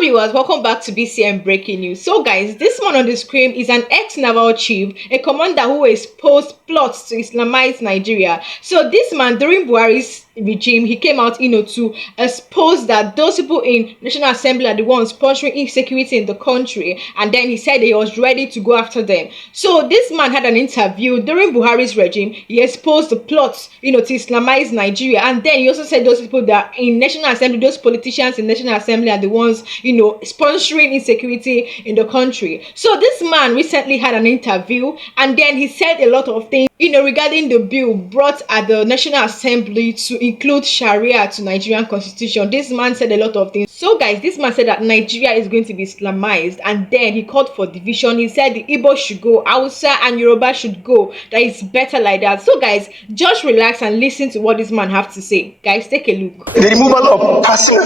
viewers, welcome back to BCM Breaking News. So guys, this man on the screen is an ex-naval chief, a commander who exposed plots to Islamize Nigeria. So this man, during Buhari's regime, he came out, to expose that those people in National Assembly are the ones sponsoring insecurity in the country, and then he said he was ready to go after them. So this man had an interview during Buhari's regime. He exposed the plots, to Islamize Nigeria, and then he also said those people that in National Assembly, those politicians in National Assembly are the ones, sponsoring insecurity in the country. So this man recently had an interview, and then he said a lot of things, regarding the bill brought at the National Assembly to include Sharia to Nigerian constitution. This man said a lot of things. So guys, this man said that Nigeria is going to be Islamized, and then he called for division. He said the Igbo should go, Hausa and Yoruba should go, that it's better like that. So guys, just relax and listen to what this man have to say. Guys, take a look. The removal of person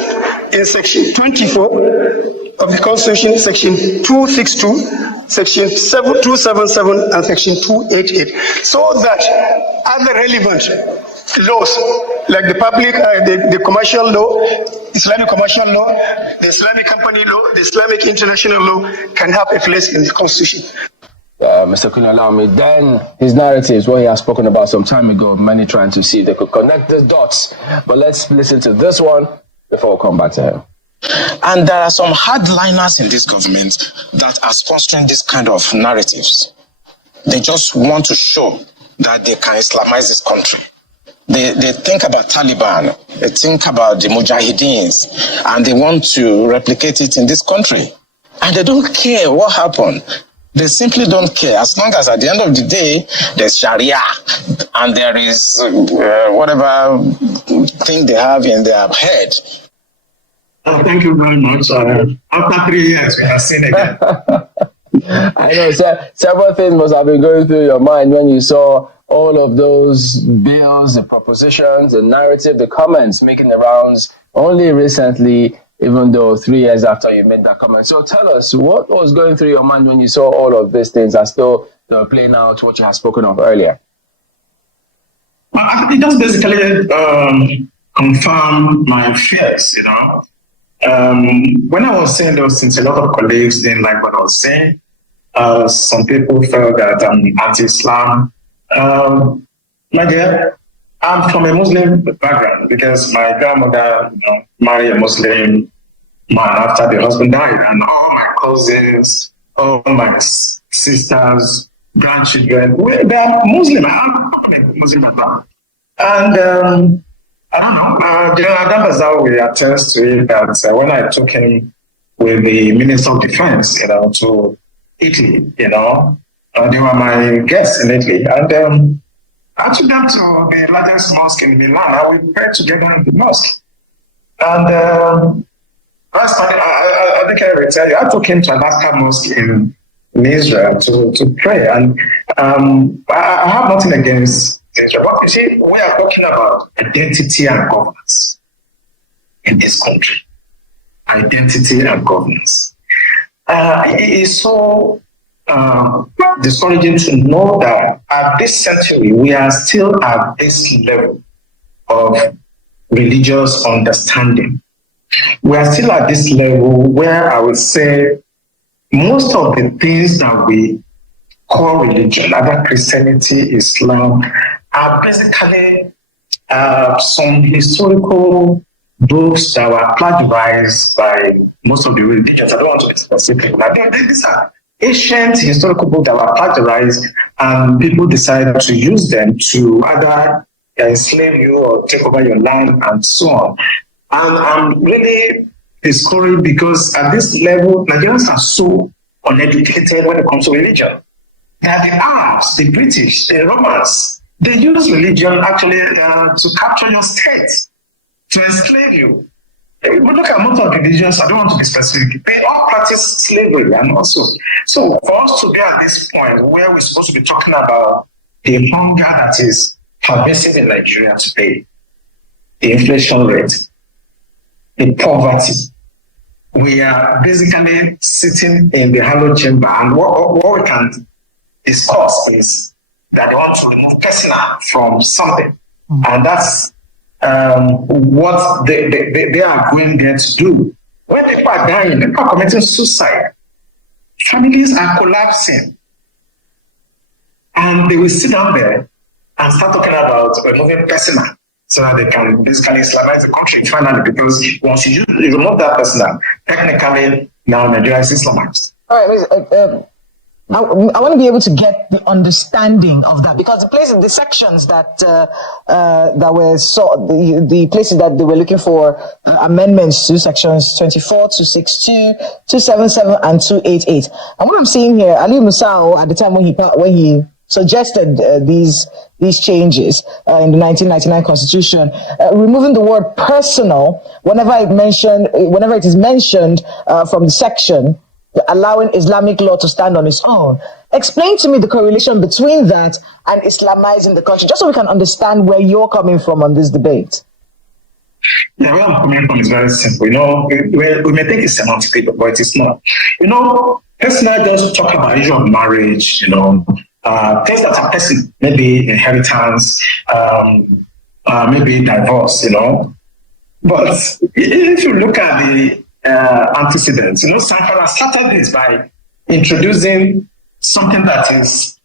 in section 24 of the Constitution, section 262, section 277, and section 288, so that other relevant laws like the public, the commercial law, Islamic commercial law, the Islamic company law, the Islamic international law can have a place in the Constitution. Mr. Kunalami, then his narratives, what he has spoken about some time ago, many trying to see if they could connect the dots. But let's listen to this one before we come back to him. And there are some hardliners in this government that are sponsoring this kind of narratives. They just want to show that they can Islamize this country. They think about Taliban, they think about the Mujahideens, and they want to replicate it in this country. And they don't care what happened. They simply don't care, as long as at the end of the day, there's Sharia and there is whatever thing they have in their head. Thank you very much. After 3 years, we have seen again. I know several things must have been going through your mind when you saw all of those bills, the propositions, the narrative, the comments making the rounds only recently, even though 3 years after you made that comment. So tell us, what was going through your mind when you saw all of these things as though they were playing out what you had spoken of earlier? It just basically confirmed my fears, When I was saying those things, a lot of colleagues didn't like what I was saying. Some people felt that I'm anti-Islam. My dear, I'm from a Muslim background because my grandmother, married a Muslim man after the husband died, and all my cousins, all my sisters, grandchildren, they are Muslim. I'm from a Muslim background. And I don't know, General Dambaza will attest to it that when I took him with the Minister of Defense, to Italy, they were my guests in Italy. And I took them to the largest mosque in Milan, and we prayed together in the mosque. And I think I will tell you, I took him to Al-Aqsa Mosque in Israel to pray. And I have nothing against Israel. But you see, we are talking about identity and governance in this country. Identity and governance. It is so discouraging to know that at this century, we are still at this level of religious understanding. We are still at this level where I would say most of the things that we call religion, either Christianity, Islam, are basically some historical books that were plagiarized by most of the religions. I don't want to be specific, but these are ancient historical books that were plagiarized, and people decided to use them to either enslave you or take over your land and so on. And I'm really discouraged because at this level, Nigerians are so uneducated when it comes to religion. They are the Arabs, the British, the Romans. They use religion actually to capture your state, to enslave you. If we look at most of the religions, I don't want to be specific, they all practice slavery and also. So for us to be at this point where we're supposed to be talking about the hunger that is pervasive in Nigeria today, the inflation rate, the poverty, we are basically sitting in the hollow chamber, and what we can discuss is that they want to remove personal from something, and that's what they are going there to do. When people are dying, people are committing suicide, families are collapsing. And they will sit down there and start talking about removing personnel so that they can basically Islamize the country finally, because once you remove that personnel, technically now Nigeria is Islamized. All right, I want to be able to get the understanding of that, because the places, the sections that were the places that they were looking for amendments to, sections 24, 262, 277, and 288. And what I'm seeing here, Ali Musao, at the time when he suggested these changes in the 1999 Constitution, removing the word personal whenever it is mentioned from the section, allowing Islamic law to stand on its own. Explain to me the correlation between that and Islamizing the country, just so we can understand where you're coming from on this debate. Yeah, where I'm coming from is very simple. We may think it's semantic, but it is not. Personally, just talk about issue of marriage, things that are personal, maybe inheritance, maybe divorce, But if you look at the antecedents, Sankara started this by introducing something that is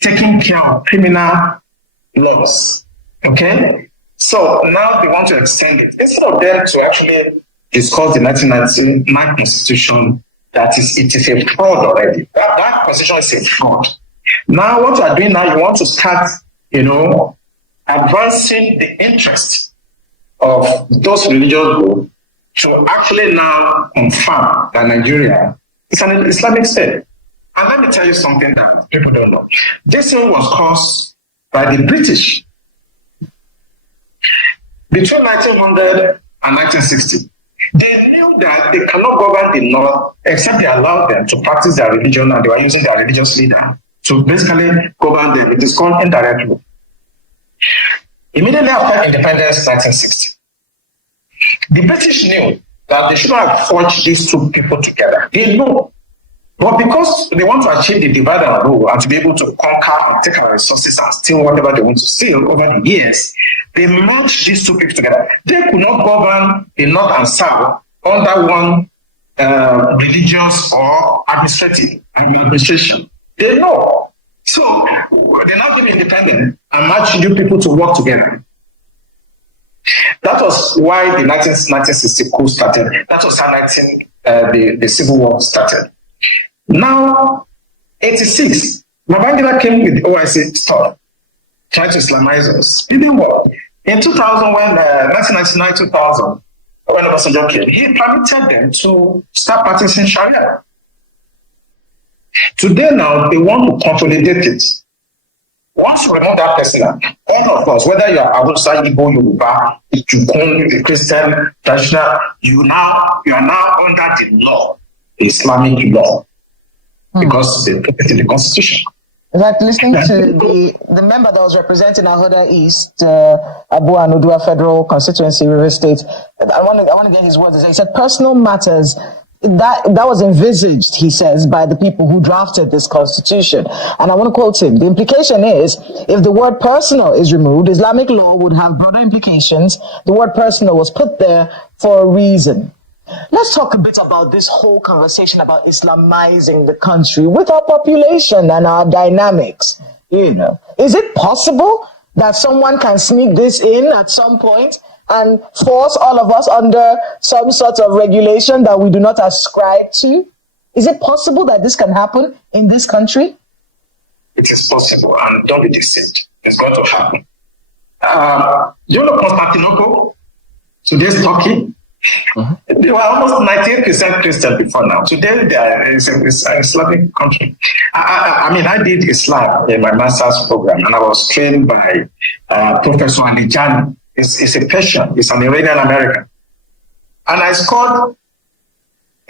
taking care of criminal laws. Okay? So now they want to extend it. Instead of them to actually discuss the 1999 Constitution, it is a fraud already. That Constitution is a fraud. Now what you are doing now, you want to start, advancing the interest of those religious groups to actually now confirm that Nigeria is an Islamic state. And let me tell you something that people don't know. This thing was caused by the British between 1900 and 1960. They knew that they cannot govern the North except they allowed them to practice their religion, and they were using their religious leader to basically govern them. It is called indirect rule. Immediately after independence, 1960, the British knew that they shouldn't have forged these two people together. They know. But because they want to achieve the divide and rule and to be able to conquer and take our resources and steal whatever they want to steal over the years, they merged these two people together. They could not govern the North and South under one religious or administration. They know. So they now give independence and match you people to work together. That was why the 1960 coup started. That was how the Civil War started. Now, 86, Babangida came with the OIC stuff, trying to Islamize us. It didn't work. In 2000, when 1999-2000, when Obasanjo came, he permitted them to start practicing Sharia. Today now, they want to consolidate it. Once you remove that person, all of us, whether you are Hausa, Igbo, Yoruba, Jukun, Christian, traditional, you are now under the law, the Islamic law, because they put it in the Constitution. In fact, listening to the member that was representing Ahoda East, Abu Anudua Federal Constituency, River State, I want to get his words. He said, personal matters, that was envisaged, he says, by the people who drafted this constitution. And I want to quote him. The implication is, if the word personal is removed, Islamic law would have broader implications. The word personal was put there for a reason. Let's talk a bit about this whole conversation about Islamizing the country with our population and our dynamics. Is it possible that someone can sneak this in at some point and force all of us under some sort of regulation that we do not ascribe to? Is it possible that this can happen in this country? It is possible, and don't be deceived. It's going to happen. Constantinople, today's Turkey, they were almost 98% Christian before now. Today, they are an Islamic country. I did Islam in my master's program, and I was trained by Professor Alijani. It's a Persian, it's an Iranian American. And I scored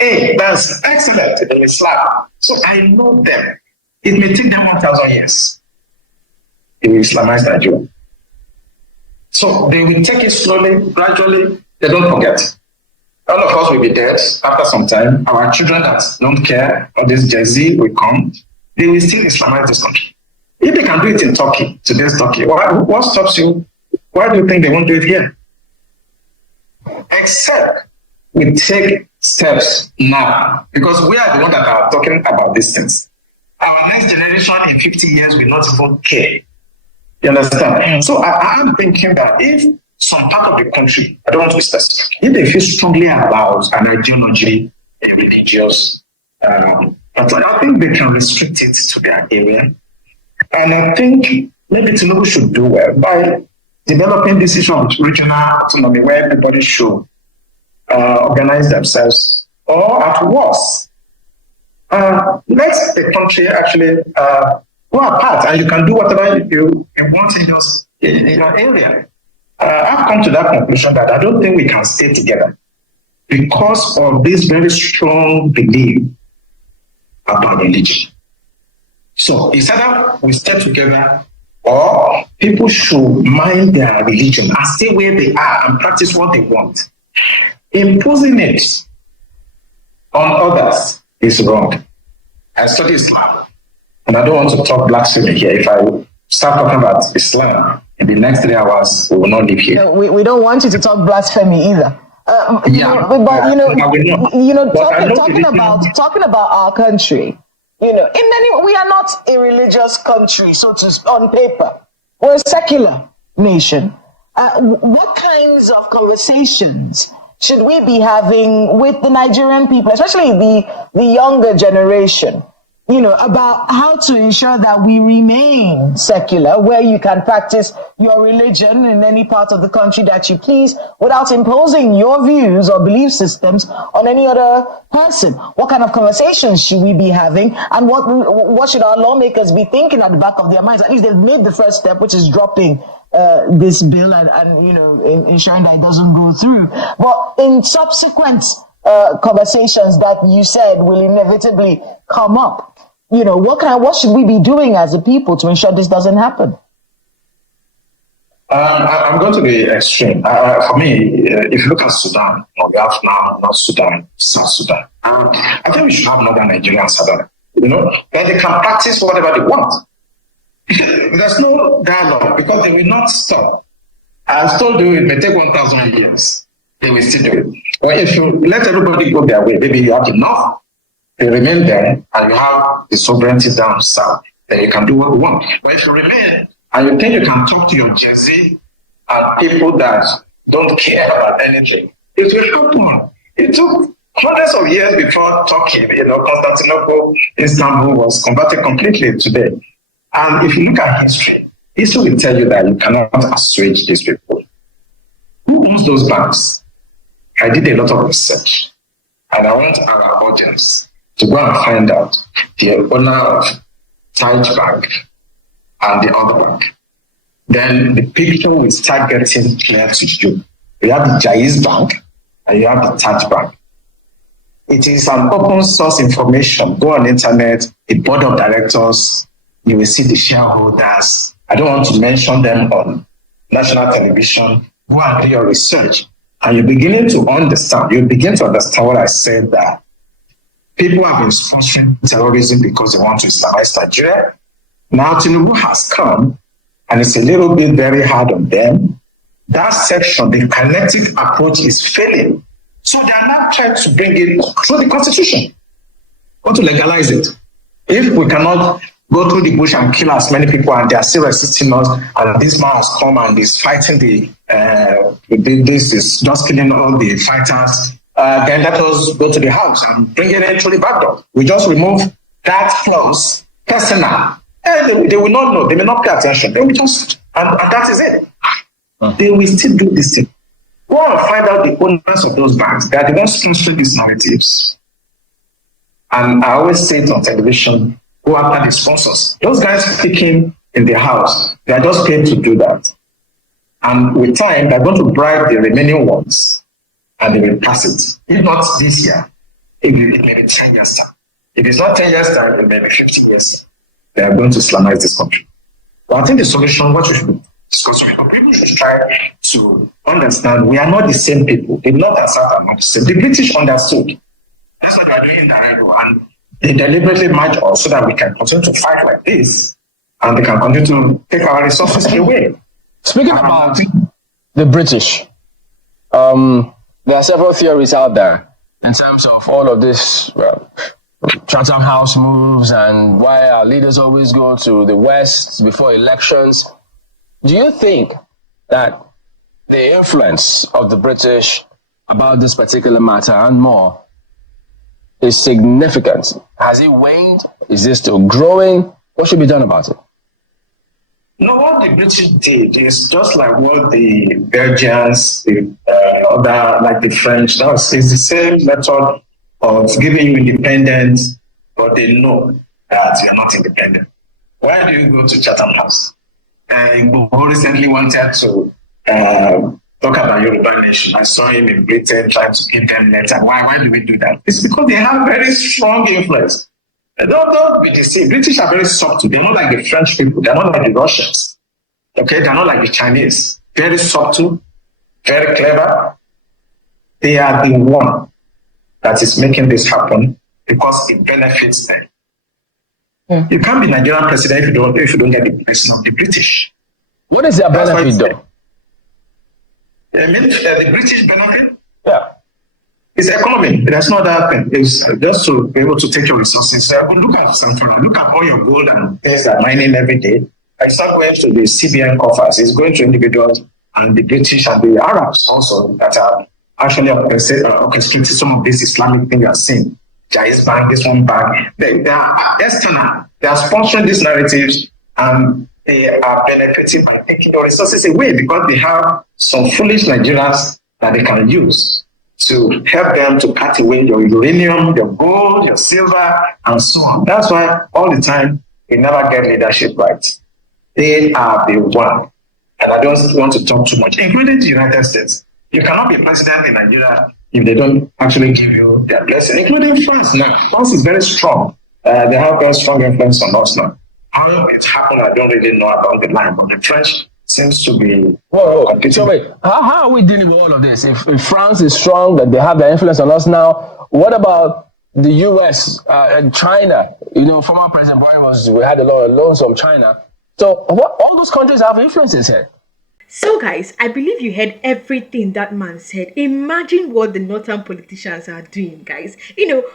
A, that's excellent in Islam. So I know them. It may take them 1,000 years. They will Islamize Nigeria. So they will take it slowly, gradually. They don't forget. All of us will be dead after some time. Our children that don't care, or this Gen Z will come, they will still Islamize this country. If they can do it in Turkey, today's Turkey, what stops you? Why do you think they won't do it here? Except we take steps now, because we are the ones that are talking about these things. Our next generation in 50 years will not even care. You understand? So I'm thinking that if some part of the country, I don't want to be specific, if they feel strongly about an ideology, a religious, but I think they can restrict it to their area. And I think maybe Tinubu should do well by developing this issue of regional autonomy where everybody should organize themselves, or at worst, let the country actually go apart and you can do whatever you want in your area. I've come to that conclusion that I don't think we can stay together because of this very strong belief about religion. So it's either we stay together or people should mind their religion and stay where they are and practice what they want. Imposing it on others is wrong. I study Islam, and I don't want to talk blasphemy here. If I start talking about Islam in the next 3 hours, we will not live here. No, we don't want you to talk blasphemy either. Talking about our country. In many, we are not a religious country, so to on paper. We're a secular nation. What kinds of conversations should we be having with the Nigerian people, especially the younger generation, about how to ensure that we remain secular, where you can practice your religion in any part of the country that you please without imposing your views or belief systems on any other person? What kind of conversations should we be having, and what should our lawmakers be thinking at the back of their minds? At least they've made the first step, which is dropping this bill and ensuring that it doesn't go through. But in subsequent conversations that you said will inevitably come up, what should we be doing as a people to ensure this doesn't happen? I'm going to be extreme. For me, if you look at Sudan, we have now North Sudan, South Sudan. I think we should have Northern Nigeria and Southern. That they can practice whatever they want. There's no dialogue because they will not stop. I told you it may take 1,000 years. They will still do it. But if you let everybody go their way, maybe you have enough. You remain there and you have the sovereignty down south, then you can do what you want. But if you remain and you think you can talk to your Jersey and people that don't care about anything, it will happen. It took hundreds of years before Turkey, Constantinople, Istanbul was converted completely today. And if you look at history will tell you that you cannot assuage these people. Who owns those banks? I did a lot of research, and I want our audience to go and find out the owner of Taj Bank and the other bank. Then the picture will start getting clear to you. You have the Jaiz Bank and you have the Taj Bank. It is an open source information. Go on the internet, the board of directors, you will see the shareholders. I don't want to mention them on national television. Go and do your research. And you're beginning to understand. You begin to understand what I said, that people have been sponsoring terrorism because they want to Islamize Nigeria. Now Tinubu has come, and it's a little bit very hard on them. That section, the kinetic approach is failing. So they are now trying to bring it through the constitution. Want to legalize it. If we cannot go through the bush and kill as many people and they are still resisting us, and this man has come and is fighting this is just killing all the fighters, then let us go to the house and bring it in through the back door. We just remove that clause, personal. And they will not know, they may not pay attention. They will just, and that is it. They will still do this thing. Go and find out the owners of those banks. They are the ones sponsoring these narratives. And I always say it on television, go after the sponsors. Those guys speaking in the house, they are just paid to do that. And with time, they're going to bribe the remaining ones and they will pass it. If not this year, it may be 10 years time. If it's not 10 years time, it may be 15 years. They are going to Islamize this country. But I think the solution, what we should discuss with people should try to understand we are not the same people. The North and South are not the same. The British understood. That's what they are doing in Nigeria. And they deliberately march us so that we can continue to fight like this and they can continue to take our resources away. Speaking about the British, there are several theories out there in terms of all of this Chatham House moves and why our leaders always go to the West before elections. Do you think that the influence of the British about this particular matter and more is significant? Has it waned? Is it still growing? What should be done about it? No, what the British did is just like what the Belgians, the other, like the French, it's the same method of giving you independence, but they know that you're not independent. Why do you go to Chatham House? Igbo recently wanted to talk about Yoruba nation. I saw him in Britain trying to give them letter. Why do we do that? It's because they have very strong influence. Don't be deceived. British are very subtle. They're not like the French people. They're not like the Russians. Okay, they're not like the Chinese. Very subtle, very clever. They are the one that is making this happen because it benefits them. You can't be Nigerian president if you don't get the blessing of the British. What is their benefit, though? I mean, the British benefit? Yeah. It's economy. That's not that thing. It's just to be able to take your resources. Look at something. Look at all your gold and things that are mining every day. It's not going to the CBN coffers. It's going to individuals and the British and the Arabs also that are actually orchestrating some of this Islamic thing you are seeing. Jais Bank, this one bank. They are external. They are sponsoring these narratives and they are benefiting by taking your resources away because they have some foolish Nigerians that they can use to help them to cut away your uranium, your gold, your silver, and so on. That's why all the time they never get leadership right. They are the one. And I don't want to talk too much, including the United States. You cannot be president in Nigeria if they don't actually give you their blessing, including France now. France is very strong. They have very strong influence on us now. How it happened, I don't really know about the line, but the French seems to be. Whoa. So wait, how are we dealing with all of this? If France is strong, that they have their influence on us now, what about the US and China? Former President Buhari we had a lot of loans from China. So all those countries have influences here. So guys, I believe you heard everything that man said. Imagine what the northern politicians are doing, guys.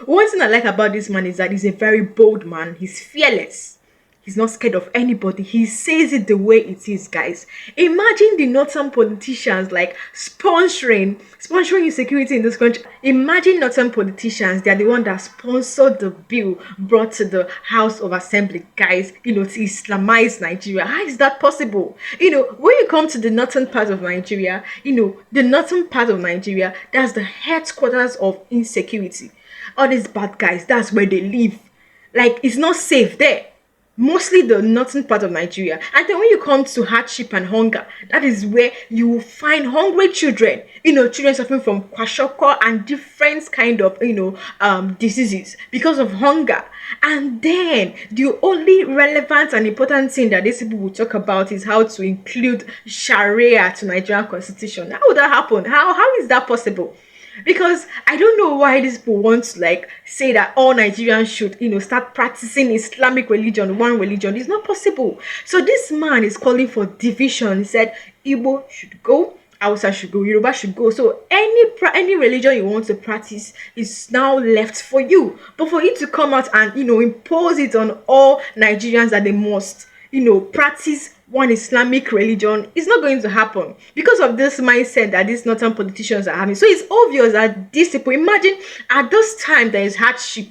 One thing I like about this man is that he's a very bold man. He's fearless. He's not scared of anybody. He says it the way it is, guys. Imagine the northern politicians like sponsoring insecurity in this country. Imagine northern politicians, they are the one that sponsored the bill brought to the House of Assembly, guys, to Islamize Nigeria. How is that possible? When you come to the northern part of Nigeria, the northern part of Nigeria, that's the headquarters of insecurity. All these bad guys, that's where they live. Like, it's not safe there. Mostly the northern part of Nigeria. And then when you come to hardship and hunger, that is where you will find hungry children, children suffering from kwashiorkor and different kind of, diseases because of hunger. And then the only relevant and important thing that these people will talk about is how to include Sharia to Nigerian constitution. How would that happen? How is that possible? Because I don't know why these people want to say that all Nigerians should, start practicing Islamic religion, one religion. It's not possible. So this man is calling for division. He said Igbo should go, Hausa should go, Yoruba should go. So any religion you want to practice is now left for you. But for you to come out and impose it on all Nigerians that they must practice one Islamic religion, is not going to happen because of this mindset that these northern politicians are having. So it's obvious that these people, imagine at this time there is hardship,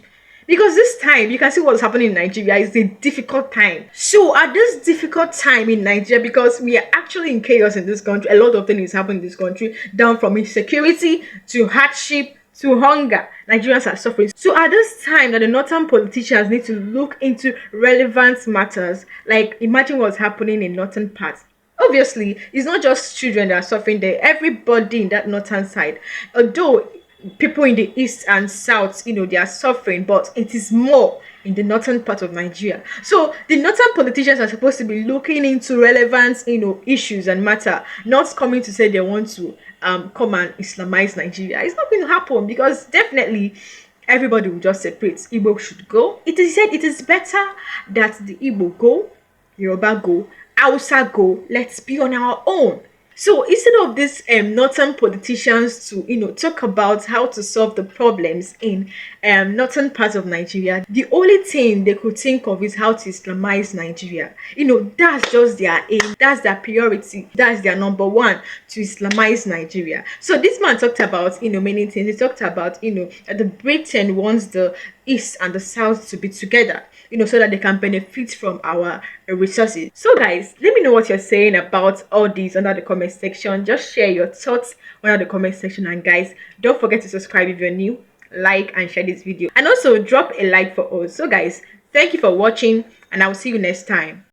because this time you can see what's happening in Nigeria is a difficult time. So at this difficult time in Nigeria, because we are actually in chaos in this country, a lot of things happen in this country, down from insecurity to hardship to hunger, Nigerians are suffering. So at this time that the northern politicians need to look into relevant matters, like imagine what's happening in northern parts. Obviously, it's not just children that are suffering there. Everybody in that northern side, although people in the east and south, they are suffering, but it is more in the northern part of Nigeria. So the northern politicians are supposed to be looking into relevant, issues and matter, not coming to say they want to come and Islamize Nigeria. It's not going to happen because definitely everybody will just separate. Igbo should go. It is said it is better that the Igbo go, Yoruba go, Hausa go. Let's be on our own. So instead of these northern politicians to talk about how to solve the problems in northern parts of Nigeria, the only thing they could think of is how to Islamize Nigeria. That's just their aim, that's their priority, that's their number one, to Islamize Nigeria. So this man talked about many things. He talked about that the Britain wants the east and the south to be together, so that they can benefit from our resources. So guys, let me know what you're saying about all these under the comment section. Just share your thoughts under the comment section, and guys, don't forget to subscribe if you're new, like and share this video, and also drop a like for us. So guys, thank you for watching, and I will see you next time.